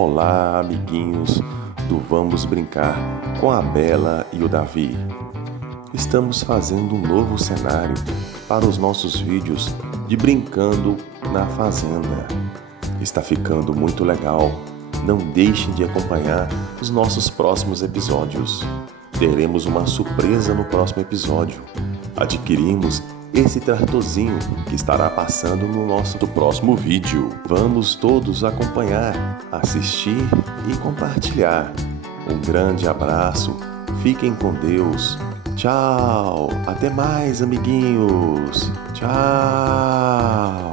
Olá, amiguinhos do Vamos Brincar com a Bela e o Davi. Estamos fazendo um novo cenário para os nossos vídeos de Brincando na Fazenda. Está ficando muito legal. Não deixem de acompanhar os nossos próximos episódios. Teremos uma surpresa no próximo episódio. Adquirimos esse tratorzinho que estará passando no nosso próximo vídeo. Vamos todos acompanhar, assistir e compartilhar. Um grande abraço, fiquem com Deus. Tchau, até mais, amiguinhos. Tchau.